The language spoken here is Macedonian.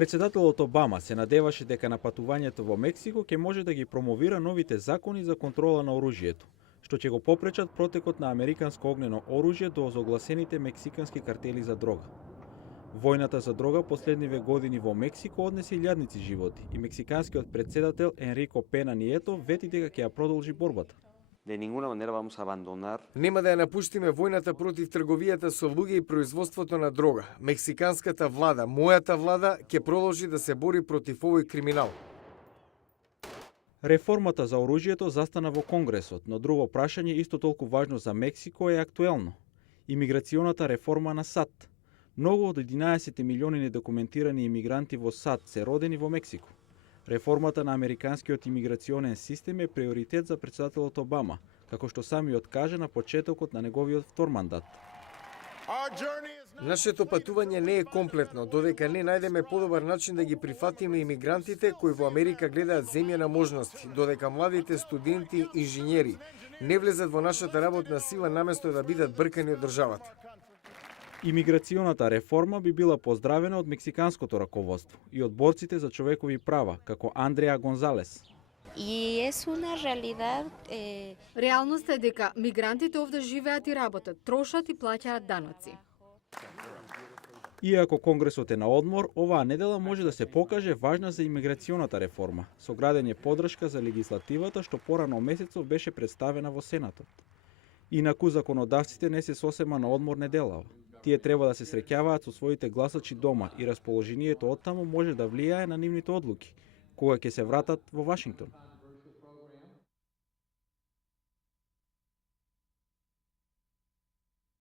Претседателот Обама се надеваше дека на патувањето во Мексико ќе може да ги промовира новите закони за контрола на оружјето, што ќе го попречат протекот на американско огнено оружје до озогласените мексикански картели за дрога. Војната за дрога последниве години во Мексико однесе илјадници животи и мексиканскиот претседател Енрико Пена Нието вети дека ќе ја продолжи борбата. De ninguna manera vamos a abandonar. Нема да ја напуштиме војната против трговијата со луѓе и производството на дрога. Мексиканската влада, мојата влада, ќе продолжи да се бори против овој криминал. Реформата за оружјето застана во Конгресот, но друго прашање исто толку важно за Мексико е актуелно. Имиграционата реформа на САД. Многу од 11 милиони недокументирани имигранти во САД се родени во Мексико. Реформата на американскиот имиграционен систем е приоритет за претседателот Обама, како што самиот каже на почетокот на неговиот втор мандат. Нашето патување не е комплетно, додека не најдеме подобар начин да ги прифатиме имигрантите кои во Америка гледаат земја на можности, додека младите студенти, инженери не влезат во нашата работна сила наместо да бидат бркани од државата. Имиграционата реформа би била поздравена од мексиканското раководство и од борците за човекови права, како Андреа Гонзалес. Реалноста е дека мигрантите овде живеат и работат, трошат и плаќаат даноци. Иако Конгресот е на одмор, оваа недела може да се покаже важна за имиграционата реформа, со градење подршка за легислативата што порано месецов беше представена во Сенатот. Инаку законодавците не се сосема на одмор неделава. Тие треба да се среќаваат со своите гласачи дома и расположението оттаму може да влијае на нивните одлуки, кога ќе се вратат во Вашингтон.